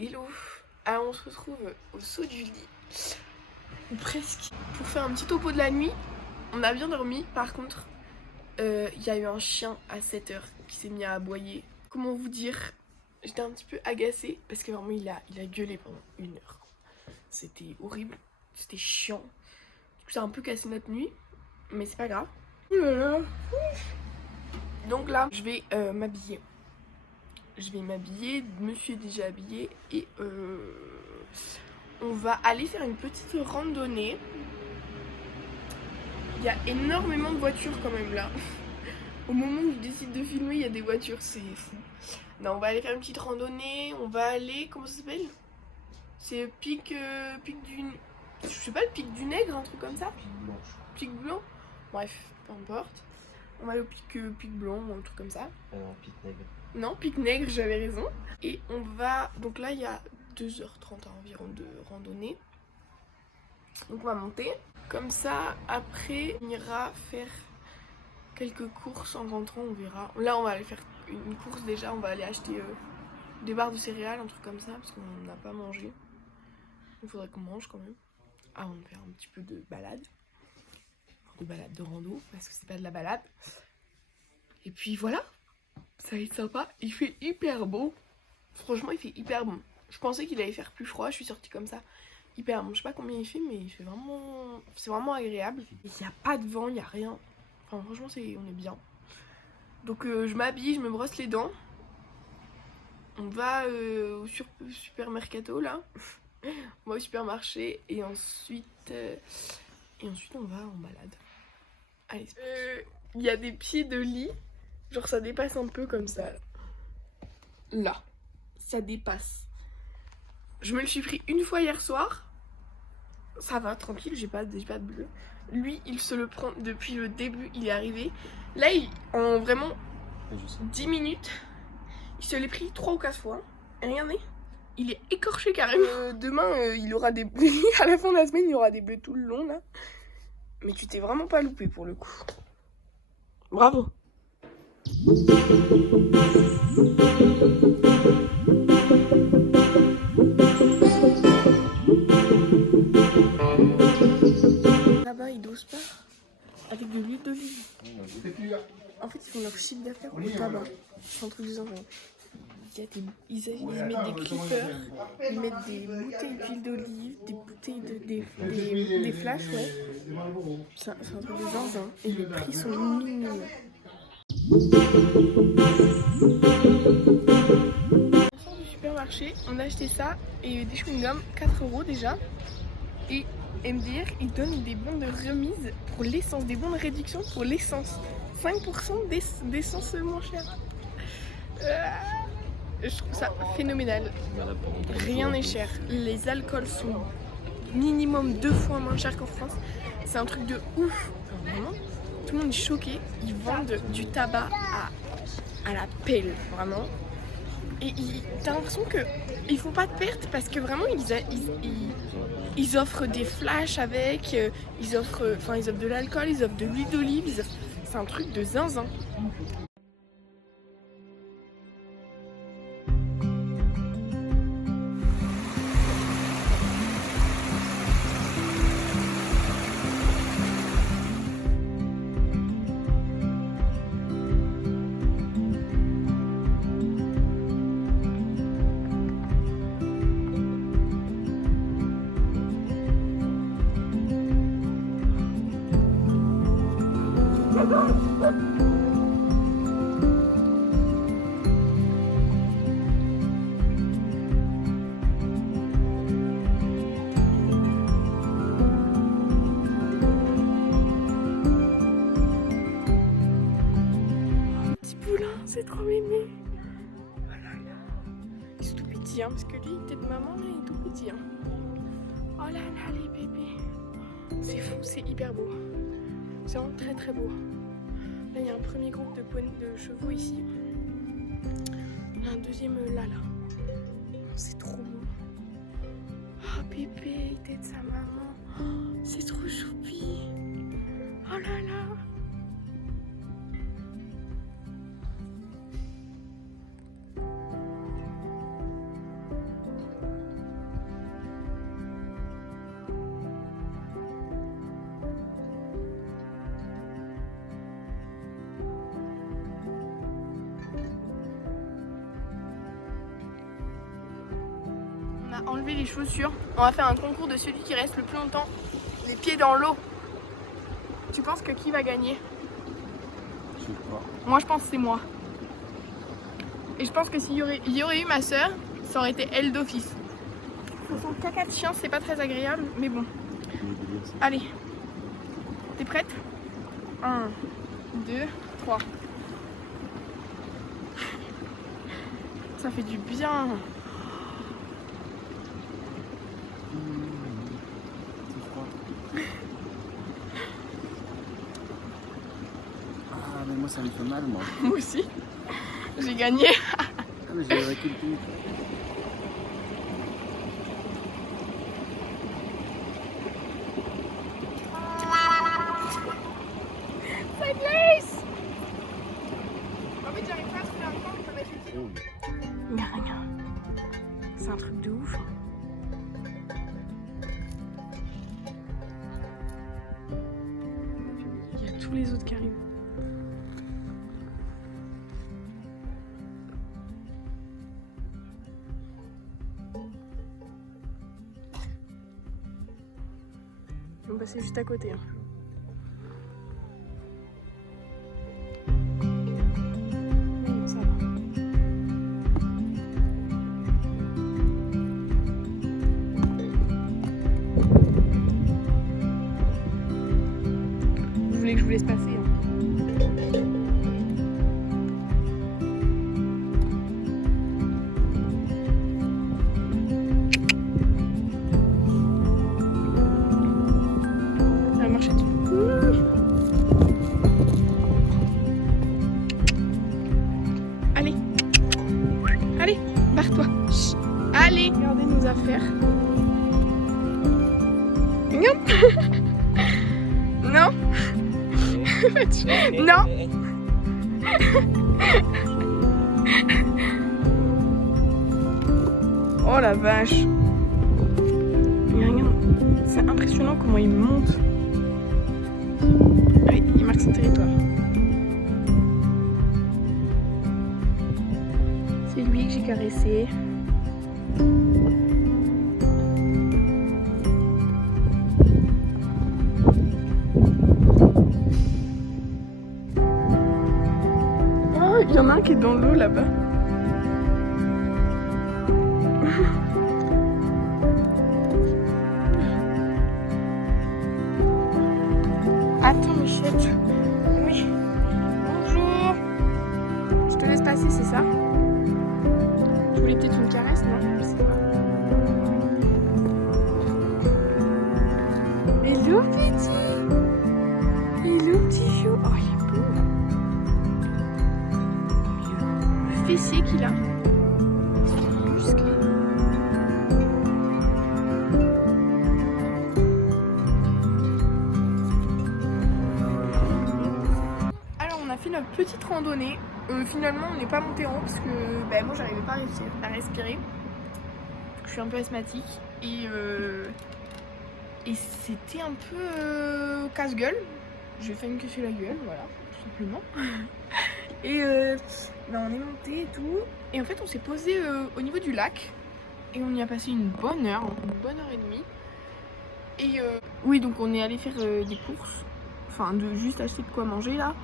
Hello. Alors on se retrouve au saut du lit, ou presque, pour faire un petit topo de la nuit. On a bien dormi, par contre, il y a eu un chien à 7h qui s'est mis à aboyer. Comment vous dire, j'étais un petit peu agacée parce que vraiment il a gueulé pendant 1 heure. C'était horrible, c'était chiant. Du coup ça a un peu cassé notre nuit, mais c'est pas grave. Donc là, je vais m'habiller. Monsieur est déjà habillé et on va aller faire une petite randonnée. Il y a énormément de voitures quand même là. Au moment où je décide de filmer, il y a des voitures, c'est fou. Non, on va aller faire une petite randonnée, on va aller, comment ça s'appelle? C'est pic du... Je sais pas, le pic du Nègre, un truc comme ça? Pic blanc. Bref, peu importe. On va aller au pic blanc ou un truc comme ça. Non, pic nègre. Non, pic Nègre, j'avais raison. Et on va... Donc là, il y a 2h30 environ de randonnée. Donc on va monter. Comme ça, après, on ira faire quelques courses en rentrant, on verra. Là, on va aller faire une course déjà. On va aller acheter des barres de céréales, un truc comme ça, parce qu'on n'a pas mangé. Il faudrait qu'on mange quand même. Avant de faire un petit peu de balade. De balade de rando, parce que c'est pas de la balade. Et puis voilà. Ça va être sympa. Il fait hyper beau. Franchement, il fait hyper bon. Je pensais qu'il allait faire plus froid. Je suis sortie comme ça. Hyper bon. Je sais pas combien il fait, mais il fait vraiment... C'est vraiment agréable. Il n'y a pas de vent, il n'y a rien. Enfin, franchement, on est bien. Donc, je m'habille, je me brosse les dents. On va au supermercato, là. On va au supermarché. Et ensuite, on va en balade. Allez, c'est parti. Il y a des pieds de lit. Genre, ça dépasse un peu comme ça. Là. Ça dépasse. Je me le suis pris une fois hier soir. Ça va, tranquille, j'ai pas de bleu. Lui, il se le prend depuis le début, il est arrivé. Là, en vraiment 10 minutes, il se l'est pris 3 ou 4 fois. Et regardez, il est écorché carrément. Demain, il aura des bleus. À la fin de la semaine, il y aura des bleus tout le long, là. Mais tu t'es vraiment pas loupé pour le coup. Bravo. Là-bas, ils dosent pas avec de l'huile d'olive. En fait, ils font leur chiffre d'affaires au tabac. C'est un truc de dingue. Ils mettent des clippers, ils mettent des bouteilles d'huile d'olive, des bouteilles des flashs, ouais. C'est un truc de zinzin. Et les prix sont minimes. On sort du supermarché, on a acheté ça et des chewing-gums, 4€ déjà. Et MDR, ils donnent des bons de remise pour l'essence, des bons de réduction pour l'essence. 5% d'essence moins cher. Je trouve ça phénoménal. Rien n'est cher. Les alcools sont minimum 2 fois moins chers qu'en France. C'est un truc de ouf. Enfin, vraiment, tout le monde est choqué. Ils vendent du tabac à la pelle, vraiment. Et t'as l'impression qu'ils font pas de perte parce que vraiment ils offrent des flashs avec, ils offrent de l'alcool, ils offrent de l'huile d'olive, c'est un truc de zinzin. Petit poulain, c'est trop mignon. Oh là là. Ils sont tout petits, hein, parce que lui, tête de maman, là, il est tout petit. Hein. Oh là là, les bébés. C'est fou, c'est hyper beau. C'est vraiment très très beau. Là, il y a un premier groupe de chevaux ici. Il y a un deuxième là. C'est trop beau. Oh bébé, il tête sa maman. Oh, c'est trop choupi. Oh là là. On a enlevé les chaussures. On va faire un concours de celui qui reste le plus longtemps les pieds dans l'eau. Tu penses que qui va gagner? Je sais pas. Moi je pense que c'est moi. Et je pense que s'il y aurait eu ma soeur, ça aurait été elle d'office. Son caca de chien, c'est pas très agréable, mais bon. Allez, t'es prête? 1, 2, 3. Ça fait du bien. C'est froid. Ah, mais moi ça me fait mal, moi. Moi aussi. J'ai gagné. Ah, mais j'ai arrêté le tout. Ça glisse. En fait, j'arrive pas à trouver un coin pour mettre les pieds. Mais rien. C'est un truc de ouf. Il y a tous les autres qui arrivent. On va passer juste à côté. Hein. Ça va. Vous voulez que je vous laisse passer hein. Ça va marcher dessus. Allez. Allez, barre-toi. Chut. Allez, regardez nos affaires. Non. Non. Non. Oh la vache. Mais regarde, c'est impressionnant comment il monte. Allez, il marque son territoire. C'est lui que j'ai caressé. Oh, il y en a un qui est dans l'eau là-bas. Attends, Michette. Oui. Bonjour. Je te laisse passer, c'est ça? Tu voulais peut-être une caresse, non? Je sais pas. Hello, petit. Hello, petit chou. Oh, il est beau. Le fessier qu'il a. C'est musclé. On a fait notre petite randonnée. Finalement, on n'est pas monté en haut parce que moi, j'arrivais pas à respirer. Je suis un peu asthmatique et c'était un peu casse-gueule. J'ai failli me casser la gueule, voilà, tout simplement. Et on est monté et tout. Et en fait, on s'est posé au niveau du lac et on y a passé une bonne heure et demie. Et oui, donc on est allé faire des courses, enfin de juste acheter de quoi manger là.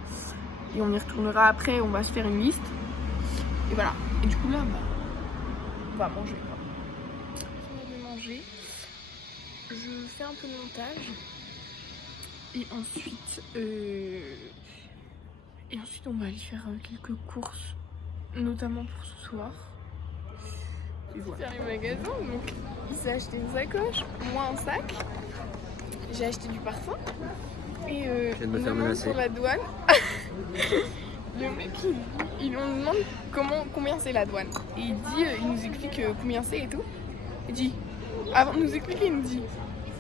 Et on y retournera après, on va se faire une liste. Et voilà. Et du coup là, on va manger. On va manger. Je fais un peu de montage. Et ensuite, on va aller faire quelques courses, notamment pour ce soir. Et voilà. C'est un magasin, donc il s'est acheté une sacoche, moi un sac. J'ai acheté du parfum. Et je viens de me faire demande menacer. pour la douane. Le mec il nous demande combien c'est la douane. Et il dit, il nous explique combien c'est et tout. Il dit, avant de nous expliquer, il nous dit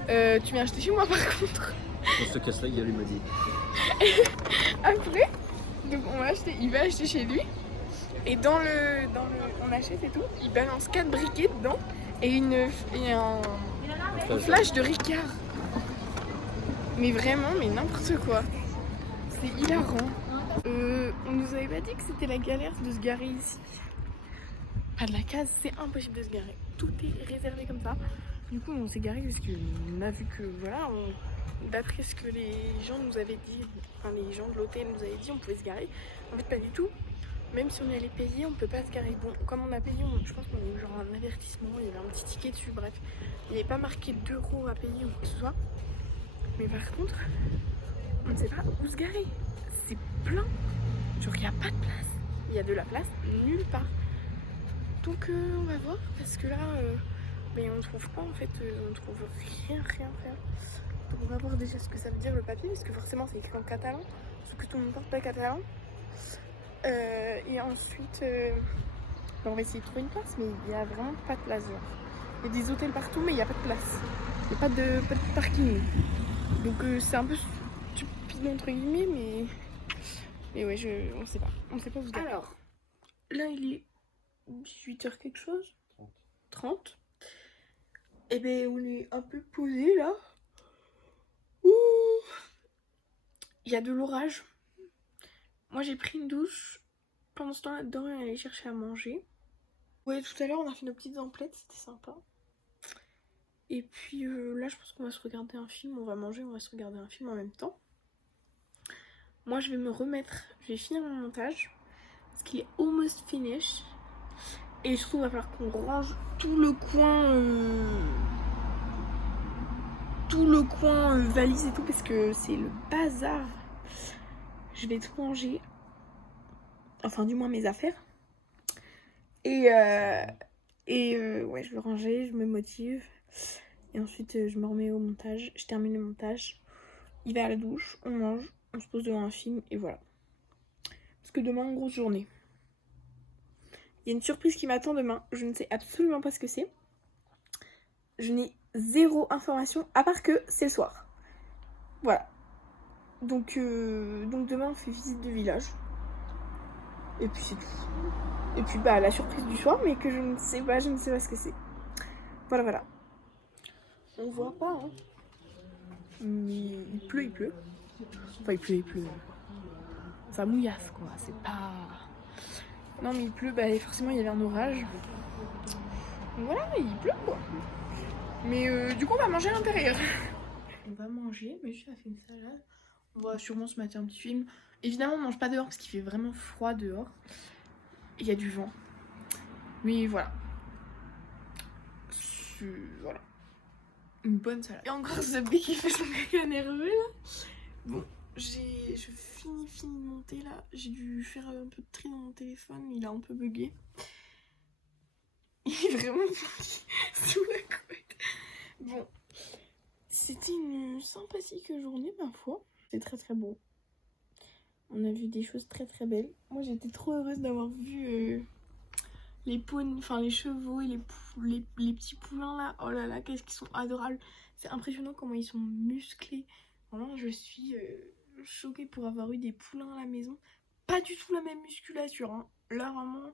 tu viens acheter chez moi par contre. On se casse la gueule, il m'a dit. Après, donc il va acheter chez lui. Et dans le on achète et tout, il balance 4 briquets dedans et un flash de Ricard. Mais vraiment, mais n'importe quoi. C'est hilarant. On nous avait pas dit que c'était la galère de se garer ici. pas de la case, c'est impossible de se garer. Tout est réservé comme ça. Du coup, on s'est garé parce qu'on a vu que, voilà, d'après ce que les gens nous avaient dit, enfin les gens de l'hôtel nous avaient dit, on pouvait se garer. En fait, pas du tout. Même si on allait payer, on peut pas se garer. Bon, comme on a payé, je pense qu'on a eu genre un avertissement, il y avait un petit ticket dessus, bref. Il n'y avait pas marqué d'euros à payer ou quoi que ce soit. Mais par contre, on ne sait pas où se garer. C'est plein. Genre, il n'y a pas de place. Il y a de la place nulle part. Donc, on va voir parce que là, mais on trouve pas en fait, on trouve rien. Donc, on va voir déjà ce que ça veut dire le papier parce que forcément, c'est écrit en catalan. Sauf que tout le monde ne parle pas catalan. Et ensuite, on va essayer de trouver une place, mais il n'y a vraiment pas de place. Genre. Il y a des hôtels partout, mais il n'y a pas de place. Il n'y a pas de parking. Donc c'est un peu stupide entre guillemets, mais ouais, on sait pas. On sait pas où se garer. Alors, là il est 18h quelque chose. 30. Et ben on est un peu posé là. Ouh. Il y a de l'orage. Moi j'ai pris une douche. Pendant ce temps-là, Dorian est allé chercher à manger. Ouais, tout à l'heure on a fait nos petites emplettes, c'était sympa. Et puis là je pense qu'on va se regarder un film, on va manger, on va se regarder un film en même temps. Moi je vais me remettre, je vais finir mon montage parce qu'il est almost finished. Et surtout il va falloir qu'on range tout le coin valise et tout parce que c'est le bazar. Je vais tout ranger, enfin du moins mes affaires. Et ouais, je vais ranger, je me motive. Et ensuite, je me remets au montage. Je termine le montage. Il va à la douche, on mange, on se pose devant un film et voilà. Parce que demain, grosse journée. Il y a une surprise qui m'attend demain. Je ne sais absolument pas ce que c'est. Je n'ai zéro information à part que c'est le soir. Voilà. Donc demain, on fait visite de village. Et puis c'est tout. Et puis bah la surprise du soir, mais que je ne sais pas ce que c'est. Voilà. On voit pas, hein. Mais il pleut. Enfin il pleut. Ça mouillasse quoi, c'est pas... Non mais il pleut, bah forcément il y avait un orage. Donc voilà, il pleut quoi. Mais du coup on va manger à l'intérieur. On va manger, mais je a fait une salade. On va sûrement se mater un petit film. Évidemment on mange pas dehors parce qu'il fait vraiment froid dehors. Il y a du vent. Mais voilà. Voilà. Une bonne salade. Et encore ce bébé qui fait son caca nerveux là. Bon, je finis de monter là. J'ai dû faire un peu de tri dans mon téléphone. Il a un peu bugué. Il est vraiment sous la couette. Bon, c'était une sympathique journée ma foi. C'était très beau. On a vu des choses très belles. Moi j'étais trop heureuse d'avoir vu les poneys, enfin les chevaux et les petits poulains là. Oh là là, qu'est-ce qu'ils sont adorables. C'est impressionnant comment ils sont musclés. Vraiment je suis choquée pour avoir eu des poulains à la maison. Pas du tout la même musculature, hein. Là vraiment,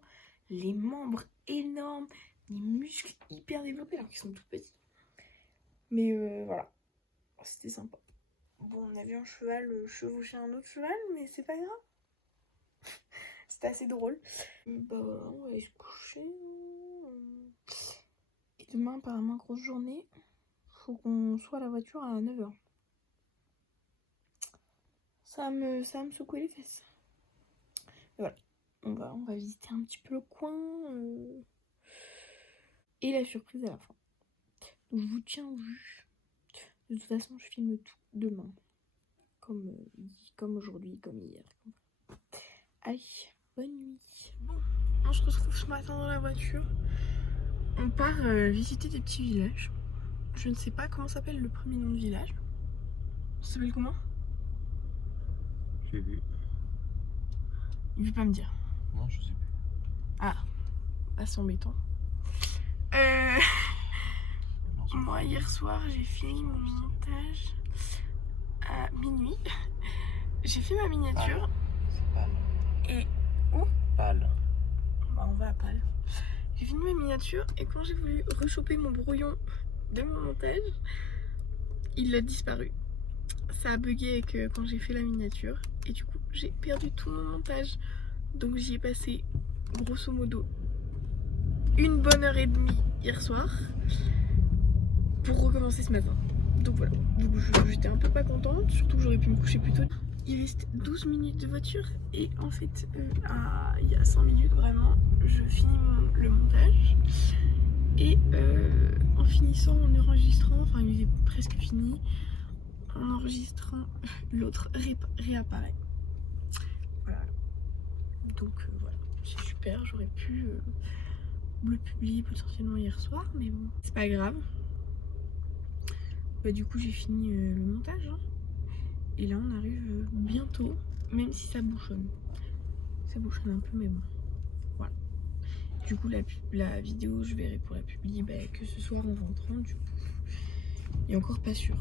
les membres énormes, les muscles hyper développés alors qu'ils sont tout petits. Mais voilà, c'était sympa. Bon, on a vu un cheval chevaucher un autre cheval, mais c'est pas grave. C'était assez drôle. Bah voilà, on va aller se coucher. Et demain, apparemment, grosse journée. Faut qu'on soit à la voiture à 9h. Ça va me secouer les fesses. Et voilà, on va visiter un petit peu le coin. Et la surprise à la fin. Donc je vous tiens au jus. De toute façon, je filme tout demain. Comme aujourd'hui, comme hier. Allez, bonne nuit. Bon, on se retrouve ce matin dans la voiture. On part visiter des petits villages. Je ne sais pas comment s'appelle le premier nom de village. Ça s'appelle comment? J'ai vu. Il veut pas me dire. Non, je sais plus. Ah, bah c'est embêtant. Moi, hier soir, j'ai fini mon montage à minuit. J'ai fait ma miniature. C'est Pâle. Et où? Pâle. Bah, on va à Pâle. J'ai fini ma miniature et quand j'ai voulu rechoper mon brouillon de mon montage, il a disparu. Ça a bugué avec quand j'ai fait la miniature et du coup j'ai perdu tout mon montage. Donc j'y ai passé grosso modo une bonne heure et demie hier soir pour recommencer ce matin. Donc voilà, donc j'étais un peu pas contente, surtout que j'aurais pu me coucher plus tôt. Il reste 12 minutes de voiture et en fait, il y a 5 minutes vraiment, je finis le montage. Et en finissant, en enregistrant, enfin il est presque fini, en enregistrant, l'autre réapparaît. Voilà. Donc voilà, c'est super, j'aurais pu le publier potentiellement hier soir, mais bon, c'est pas grave. Bah, du coup j'ai fini le montage hein. Et là on arrive bientôt, même si ça bouchonne. Ça bouchonne un peu mais bon, voilà. Du coup la vidéo je verrai pour la publier que ce soir en rentrant du coup. Et encore pas sûr.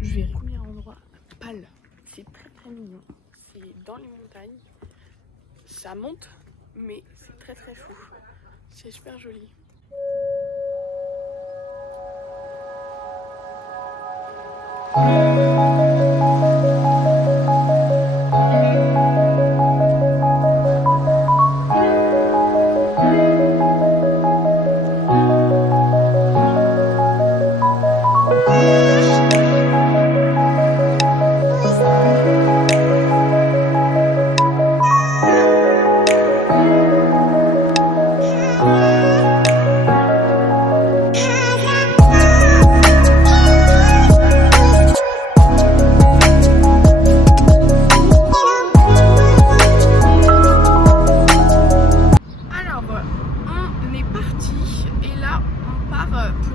Je verrai. Premier endroit, Pâle. C'est très très mignon. C'est dans les montagnes. Ça monte mais c'est très très fou. C'est super joli.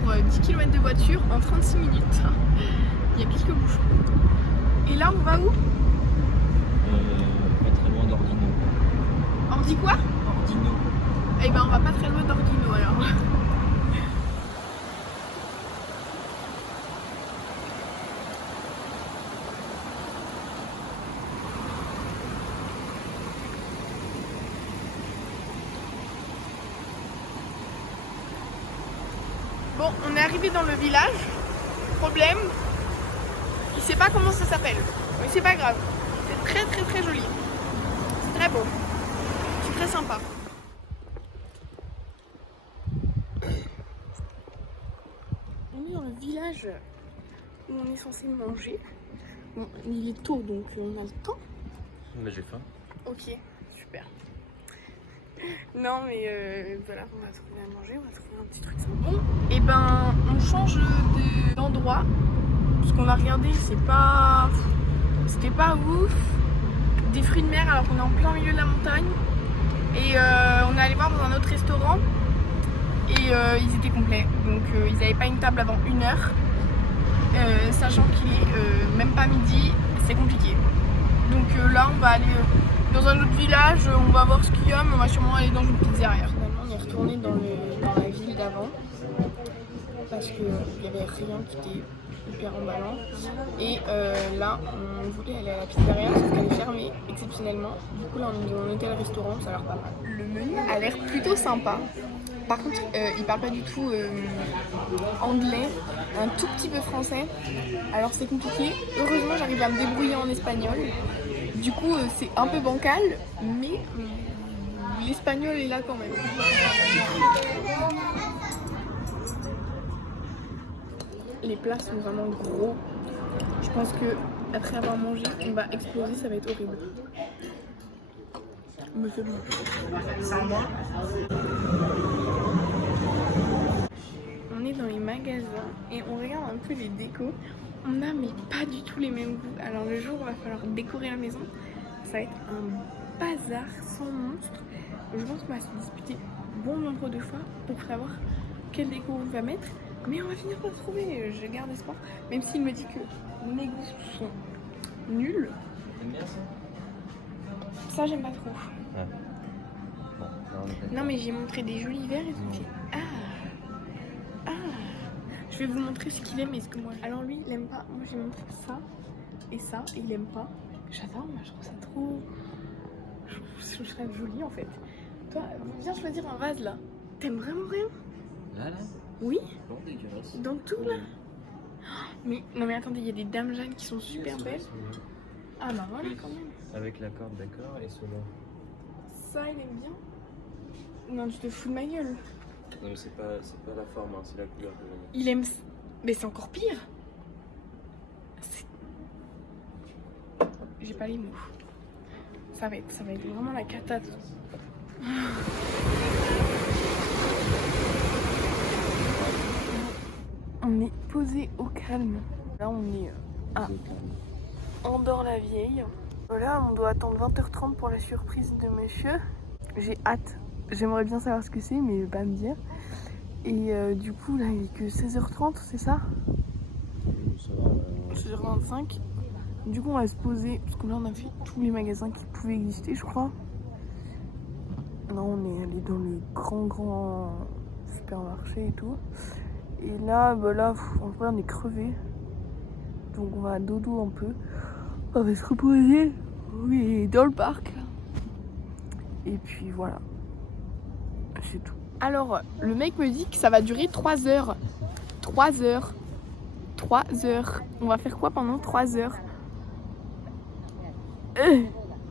Pour 10 km de voiture en 36 minutes. Il y a quelques bouchons. Et là, on va où? Pas très loin d'Ordino. Ordi quoi? Ordino. Eh ben, on va pas très loin d'Ordino alors. Bon, on est arrivé dans le village. Problème, il sait pas comment ça s'appelle. Mais c'est pas grave. C'est très très très joli. C'est très beau. C'est très sympa. On est dans le village où on est censé manger. Bon, il est tôt donc on a le temps. Mais j'ai faim. Ok, super. Non mais voilà, on va trouver à manger, on va trouver un petit truc sympa. Bon, et ben on change d'endroit. Ce qu'on a regardé, c'était pas ouf. Des fruits de mer alors qu'on est en plein milieu de la montagne. Et on est allé voir dans un autre restaurant. Et ils étaient complets. Donc ils n'avaient pas une table avant 1 heure. Sachant qu'il est même pas midi, c'est compliqué. Donc là on va aller dans un autre village, on va voir ce qu'il y a, mais on va sûrement aller dans une pizzeria. Finalement on est retourné dans la ville d'avant parce qu'il n'y avait rien qui était hyper emballant. Et là on voulait aller à la pizzeria sauf qu'elle est fermée exceptionnellement. Du coup là on est dans un hôtel-restaurant, ça a l'air pas mal. Le menu a l'air plutôt sympa. Par contre, il parle pas du tout anglais, un tout petit peu français. Alors c'est compliqué. Heureusement, j'arrive à me débrouiller en espagnol. Du coup, c'est un peu bancal, mais l'espagnol est là quand même. Les plats sont vraiment gros. Je pense que après avoir mangé, on va exploser, ça va être horrible. Mais c'est bon. On est dans les magasins et on regarde un peu les décos. On a mais pas du tout les mêmes goûts. Alors le jour où il va falloir décorer la maison, ça va être un bazar sans monstre. Je pense qu'on va se disputer bon nombre de fois pour savoir quel déco on va mettre. Mais on va finir par le trouver, je garde espoir. Même s'il me dit que mes goûts sont nuls. T'aimes bien ça? Ça j'aime pas trop. Ouais. Bon, non mais j'ai montré des jolis verres et tout. Je vais vous montrer ce qu'il aime et ce que moi. Alors lui il aime pas. Moi j'ai montré ça et ça et il aime pas. J'adore, moi je trouve ça trop. Je trouve ça joli en fait. Toi, viens choisir un vase là. T'aimes vraiment rien? Là Oui. Bon, dégueulasse. Dans tout là. Mais non mais attendez, il y a des dames jeunes qui sont super belles. Ah bah voilà quand même. Avec la corde, d'accord, et cela. Ça il aime bien. Non tu te fous de ma gueule. Non, mais c'est pas la forme, hein, c'est la couleur que j'aime. Il aime... Mais c'est encore pire. C'est- J'ai pas les mots. Ça va être vraiment la cata. On est posé au calme. Là, on est à Andorre-la-Vieille. Voilà, on doit attendre 20h30 pour la surprise de monsieur. J'ai hâte. J'aimerais bien savoir ce que c'est, mais il veut pas me dire. Et du coup, là, il est que 16h30, c'est ça? 16h25. Du coup, on va se poser, parce que là, on a fait tous les magasins qui pouvaient exister, je crois. Là, on est allé dans le grand supermarché et tout. Et là, franchement, on est crevé. Donc, on va à dodo un peu. On va se reposer. Oui, dans le parc. Et puis, voilà. C'est tout. Alors, le mec me dit que ça va durer 3 heures. 3 heures. 3 heures. On va faire quoi pendant 3 heures?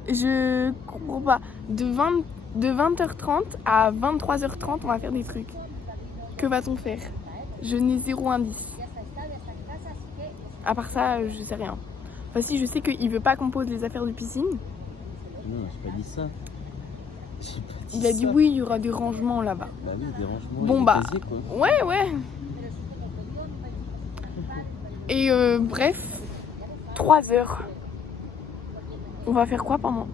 Je comprends pas. De 20h30 à 23h30, on va faire des trucs. Que va-t-on faire? Je n'ai 0 indice. À part ça, je sais rien. Enfin si, je sais qu'il veut pas qu'on pose les affaires de piscine. Non, j'ai pas dit ça. Il a dit oui, il y aura des rangements là-bas. Bah oui, des rangements. Bon bah, casiers, quoi. ouais. Et bref, 3 heures. On va faire quoi pendant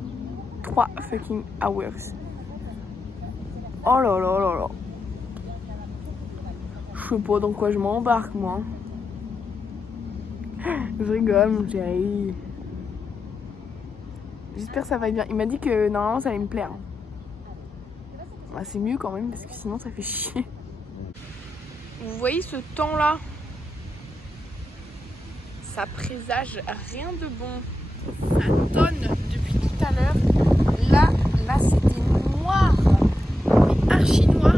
3 fucking hours? Oh là là là là. Je sais pas dans quoi je m'embarque moi. Je rigole, mon chéri. J'espère que ça va être bien. Il m'a dit que normalement ça allait me plaire. Bah, c'est mieux quand même parce que sinon ça fait chier. Vous voyez ce temps là? Ça présage rien de bon. Ça tonne depuis tout à l'heure. Là c'était noir. Mais archi noir.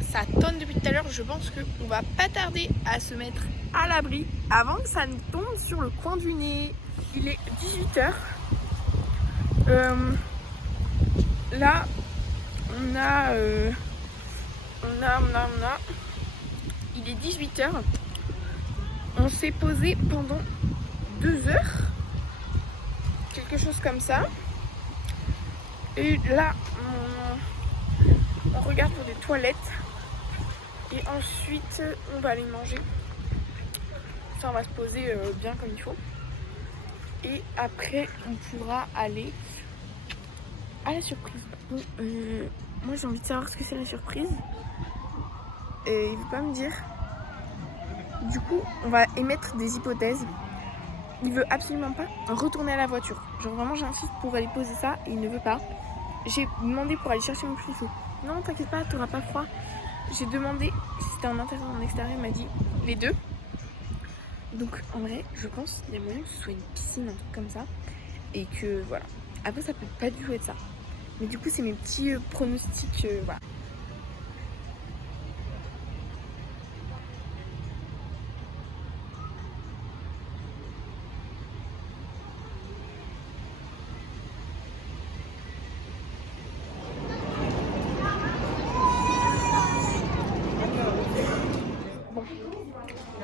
Ça tonne depuis tout à l'heure. Je pense qu'on va pas tarder à se mettre à l'abri avant que ça nous tombe sur le coin du nez. Il est 18h. Là, on a. Il est 18h. On s'est posé pendant 2 heures. Quelque chose comme ça. Et là, on regarde pour des toilettes. Et ensuite, on va aller manger. Ça, on va se poser bien comme il faut. Et après, on pourra aller à la surprise. Bon, moi, j'ai envie de savoir ce que c'est la surprise. Et il veut pas me dire. Du coup, on va émettre des hypothèses. Il veut absolument pas retourner à la voiture. Genre vraiment, j'insiste pour aller poser ça et il ne veut pas. J'ai demandé pour aller chercher mon frigo. Non, t'inquiète pas, t'auras pas froid. J'ai demandé si c'était en intérieur ou en extérieur. Il m'a dit les deux. Donc en vrai, je pense qu'il y a moyen que ce soit une piscine, un truc comme ça. Et que voilà. Après, ça peut pas du tout être ça. Mais du coup, c'est mes petits pronostics. Voilà.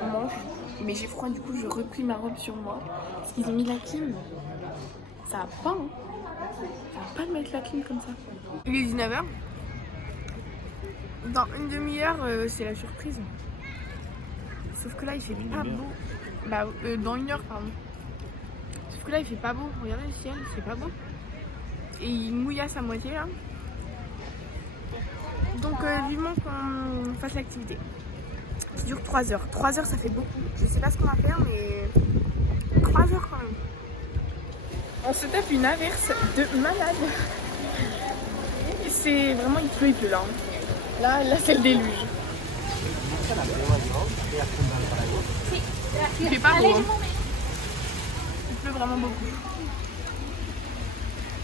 On mange, mais j'ai froid, du coup j'ai repris ma robe sur moi parce qu'ils ont mis la clim. Ça va pas, hein. Ça va pas de mettre la clim comme ça. Il est 19h. Dans une demi-heure, c'est la surprise. Sauf que là il fait pas beau. Bah, dans 1 heure, pardon. Sauf que là il fait pas beau. Regardez le ciel, c'est pas beau. Et il mouillasse à moitié là. Donc vivement qu'on fasse l'activité. Ça dure 3 heures. 3 heures, ça fait beaucoup. Je sais pas ce qu'on va faire, mais 3 heures quand même. On se tape une averse de malade. C'est vraiment, il pleut là. Là, c'est le déluge. Il fait pas beau. Hein. Il pleut vraiment beaucoup.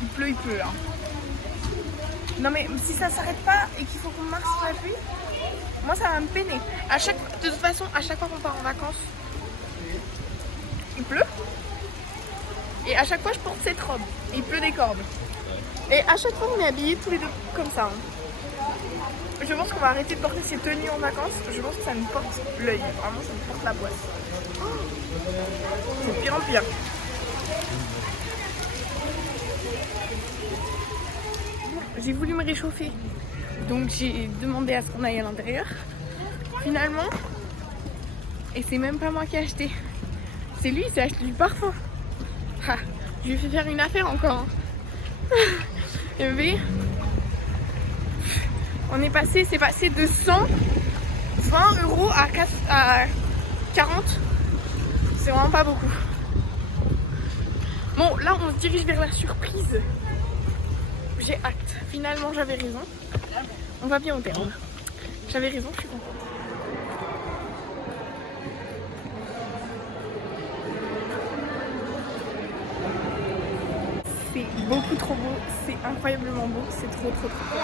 Il pleut là. Non mais si ça s'arrête pas et qu'il faut qu'on marche sous la pluie, moi ça va me peiner. De toute façon, à chaque fois qu'on part en vacances, il pleut. Et à chaque fois je porte cette robe. Et il pleut des cordes. Et à chaque fois on est habillés tous les deux comme ça. Hein. je pense qu'on va arrêter de porter ces tenues en vacances. Je pense que ça nous porte l'œil. Vraiment, ça nous porte la poisse. C'est de pire en pire. J'ai voulu me réchauffer. Donc j'ai demandé à ce qu'on aille à l'intérieur. Finalement, et c'est même pas moi qui ai acheté. C'est lui, il s'est acheté du parfum. Ah, je lui ai fait faire une affaire encore. Mais c'est passé de 120 € à 40. C'est vraiment pas beaucoup. Bon, là on se dirige vers la surprise. J'ai hâte. Finalement j'avais raison. On va bien au terme. J'avais raison, je suis contente. C'est beaucoup trop beau, c'est incroyablement beau, c'est trop trop trop beau.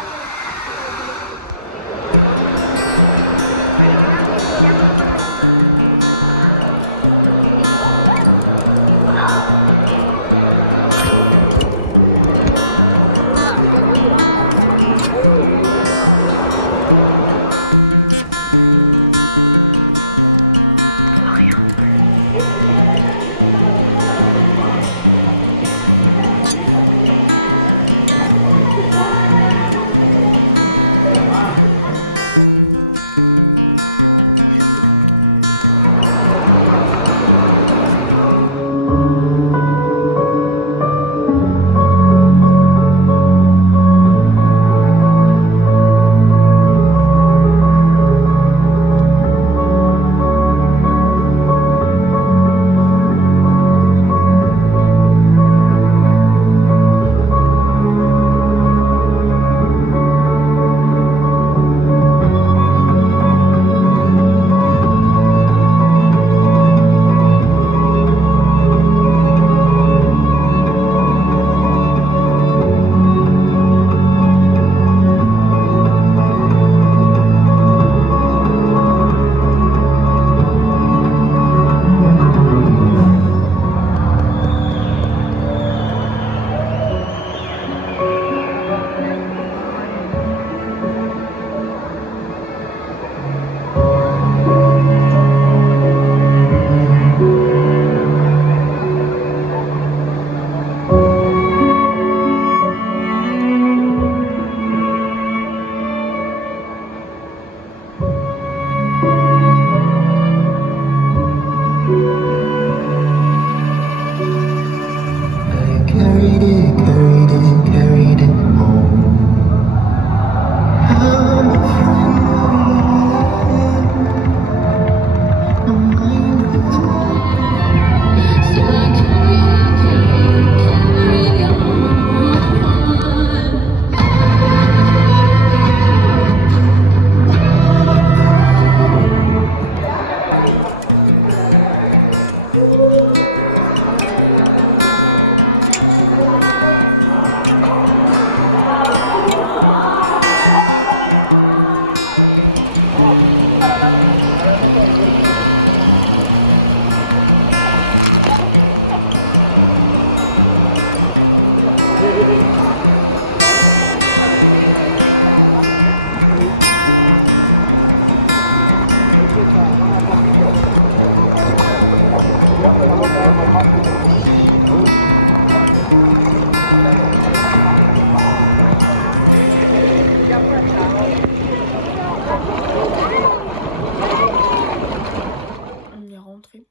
On est rentré.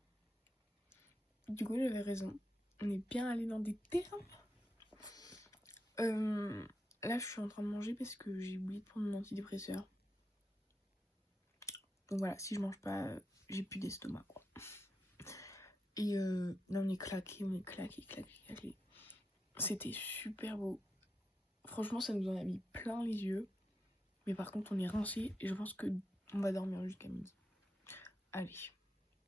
Du coup, j'avais raison. On est bien allé dans des terrains. Là, je suis en train de manger parce que j'ai oublié de prendre mon antidépresseur. Donc voilà, si je mange pas, j'ai plus d'estomac, quoi. Et là, on est claqué. C'était super beau. Franchement, ça nous en a mis plein les yeux. Mais par contre, on est rincé et je pense que on va dormir jusqu'à midi. Allez,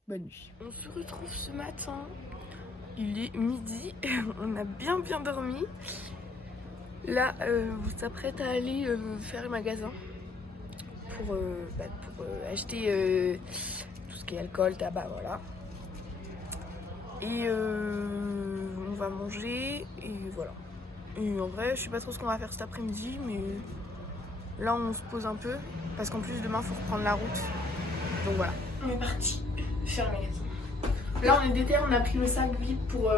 bonne nuit. On se retrouve ce matin. Il est midi. On a bien dormi. Là, on s'apprête à aller faire le magasin pour acheter tout ce qui est alcool, tabac, voilà. Et on va manger et voilà. Et en vrai, je sais pas trop ce qu'on va faire cet après-midi, mais Là on se pose un peu parce qu'en plus demain faut reprendre la route. Donc voilà. On est parti faire le magasin. Là on est déter, on a pris le sac vide pour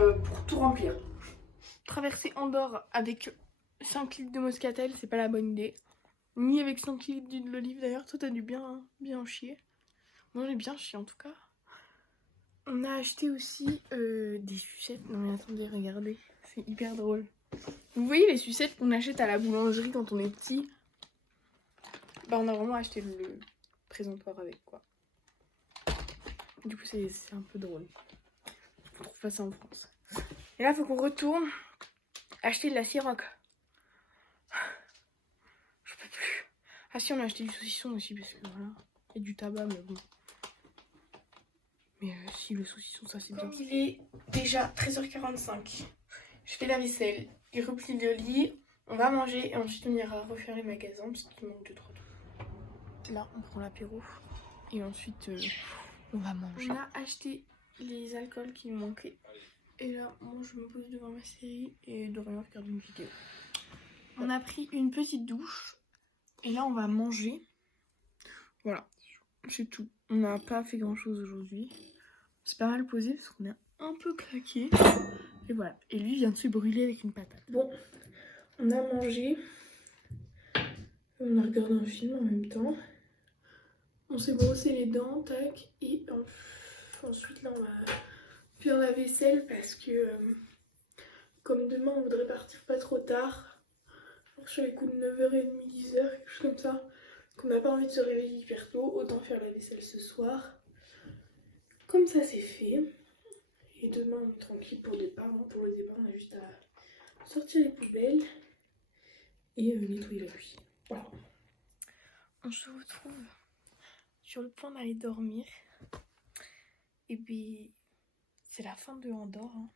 tout remplir. Traverser Andorre avec 5 litres de Moscatel, c'est pas la bonne idée. Ni avec 5 litres d'huile d'olive d'ailleurs. Toi t'as dû bien chier. Moi j'ai bien chié en tout cas. On a acheté aussi des sucettes. Non mais attendez, regardez. C'est hyper drôle. Vous voyez les sucettes qu'on achète à la boulangerie quand on est petit? Bah on a vraiment acheté le présentoir avec quoi. Du coup c'est un peu drôle. On trouve pas ça en France. Et là faut qu'on retourne acheter de la Ciroc. Je peux plus. Ah si, on a acheté du saucisson aussi parce que voilà. Et du tabac mais bon. Mais si le saucisson ça c'est bien. Il est déjà 13h45. Je fais la vaisselle, il replie le lit, on va manger et ensuite on ira refaire les magasins parce qu'il manque 2-3 trucs. Là on prend l'apéro et ensuite on va manger. On a acheté les alcools qui me manquaient. Et là moi je me pose devant ma série et Dorian regarde une vidéo. On a pris une petite douche et là on va manger. Voilà, c'est tout. On n'a pas fait grand chose aujourd'hui. C'est pas mal posé parce qu'on est un peu claqué. Et voilà. Et lui vient de se brûler avec une patate. Bon, on a mangé. On a regardé un film en même temps. On s'est brossé les dents, tac. Et ensuite là on va faire la vaisselle parce que comme demain on voudrait partir pas trop tard. Alors sur les coups de 9h30, 10h, quelque chose comme ça. Qu'on n'a pas envie de se réveiller hyper tôt. Autant faire la vaisselle ce soir. Comme ça c'est fait. Et demain on est tranquille pour le départ. Pour le départ on a juste à sortir les poubelles et nettoyer la cuisine. Voilà. On se retrouve sur le point d'aller dormir. Et puis c'est la fin de Andorre. Hein.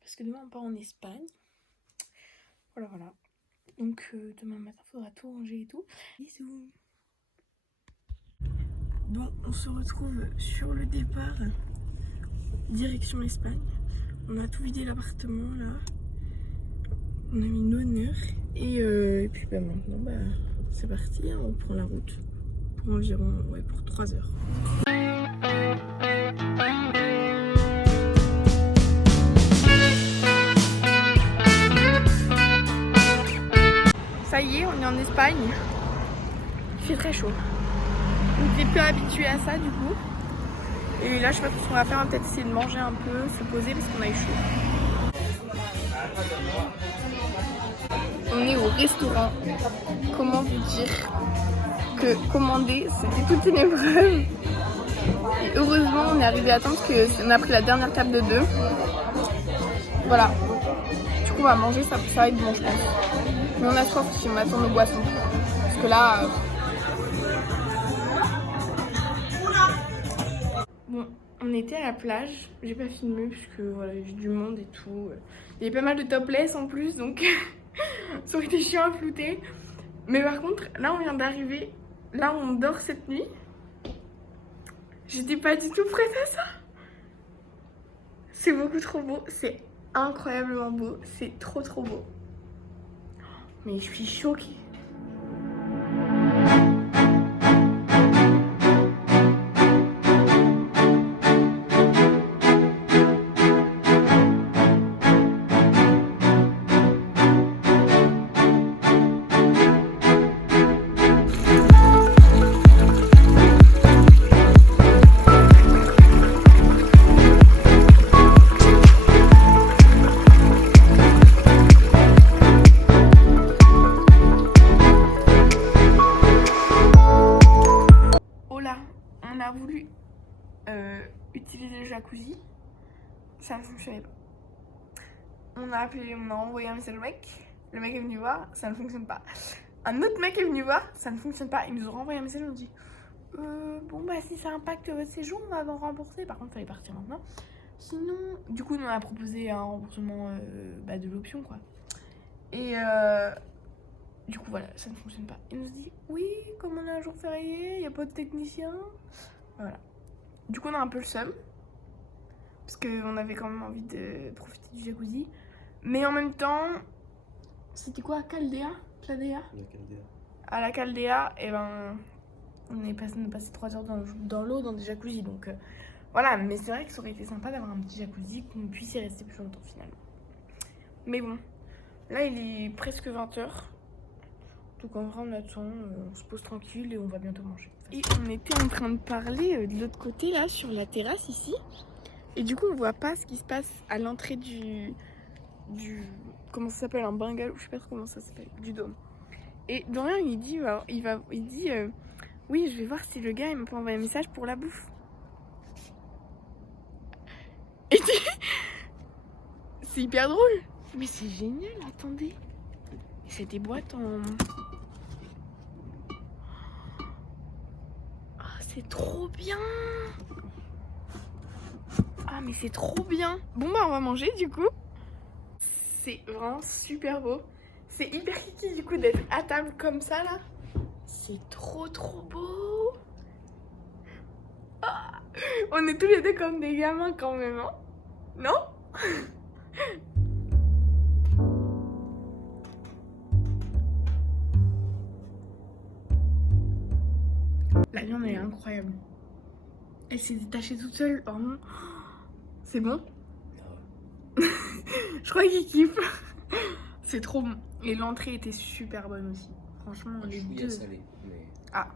Parce que demain on part en Espagne. Voilà. Donc demain matin il faudra tout ranger et tout. Bisous. Bon, on se retrouve sur le départ. Direction l'Espagne. On a tout vidé l'appartement là. On a mis nos heures. Et puis maintenant c'est parti, hein, on prend la route. Pour environ pour 3 heures. Ça y est, on est en Espagne. Il fait très chaud. On n'était plus habitué à ça du coup. Et là je sais pas ce qu'on va faire, on va peut-être essayer de manger un peu, se poser parce qu'on a eu chaud. On est au restaurant. Comment vous dire que commander c'était toute une épreuve. Et heureusement on est arrivé à temps parce qu'on a pris la dernière table de 2. Voilà. Du coup on va manger, ça va être bon je pense. Mais on a soif si on attend nos boissons. Parce que là... Bon, on était à la plage, j'ai pas filmé parce que voilà, il y avait du monde et tout. Il y avait pas mal de topless en plus, donc ça aurait été chiant à flouter. Mais par contre, là on vient d'arriver, là on dort cette nuit. J'étais pas du tout prête à ça. C'est beaucoup trop beau, c'est incroyablement beau, c'est trop beau. Mais je suis choquée. On a voulu utiliser le jacuzzi, ça ne fonctionnait pas. On a envoyé un message au mec, le mec est venu voir, ça ne fonctionne pas. Un autre mec est venu voir, ça ne fonctionne pas. Ils nous ont renvoyé un message, ils nous ont dit bon bah si ça impacte votre séjour, on va vous rembourser. Par contre, il fallait partir maintenant. Sinon, du coup, nous on a proposé un remboursement de l'option quoi. Et du coup, voilà, ça ne fonctionne pas. Il nous dit oui, comme on est un jour férié, il n'y a pas de technicien. Voilà. Du coup, on a un peu le seum. Parce qu'on avait quand même envie de profiter du jacuzzi. Mais en même temps, c'était quoi? Caldea? La Caldea. à la Caldea, et ben on est passé 3 heures dans l'eau, dans des jacuzzis. Donc voilà, mais c'est vrai que ça aurait été sympa d'avoir un petit jacuzzi, qu'on puisse y rester plus longtemps finalement. Mais bon, là il est presque 20h. Donc en vrai on attend, on se pose tranquille et on va bientôt manger. Et on était en train de parler de l'autre côté là, sur la terrasse ici. Et du coup on voit pas ce qui se passe à l'entrée du comment ça s'appelle, un bungalow, je sais pas trop comment ça s'appelle, du dôme. Et Dorian il dit oui, je vais voir si le gars il me peut envoyer un message pour la bouffe. Et c'est hyper drôle. Mais c'est génial, attendez. C'est des boîtes en... Ah, c'est trop bien. Ah, mais c'est trop bien. Bon bah on va manger du coup. C'est vraiment super beau. C'est hyper kiki du coup d'être à table comme ça là. C'est trop beau. Ah, on est tous les deux comme des gamins quand même, hein? Non? La viande elle est incroyable. Elle s'est détachée toute seule, vraiment. C'est bon? Je crois qu'il kiffe. C'est trop bon. Et l'entrée était super bonne aussi. Franchement, les deux. Salé, mais... Ah,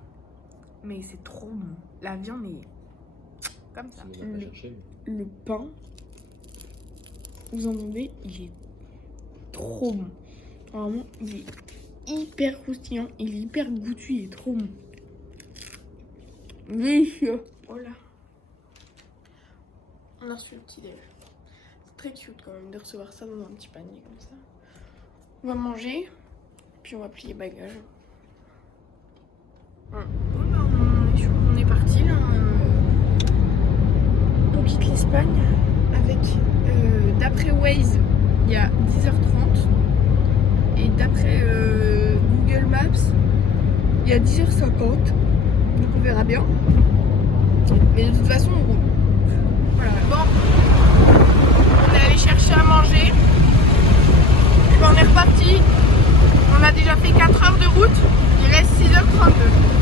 mais c'est trop bon. La viande est comme ça. Le pain, vous entendez, il est trop bon. Vraiment, il est hyper croustillant, il est hyper goûtu, il est trop bon. Délicieux. Oh là. On a reçu le petit déj. C'est très cute quand même de recevoir ça dans un petit panier comme ça. On va manger, puis on va plier bagages. Bon, bah, on est parti là. On quitte l'Espagne avec, d'après Waze, il y a 10h30. Et d'après Google Maps, il y a 10h50. Donc on verra bien. Mais de toute façon, on roule. Voilà. Bon, on est allé chercher à manger. Et ben, on est reparti. On a déjà fait 4 heures de route. Il reste 6h32.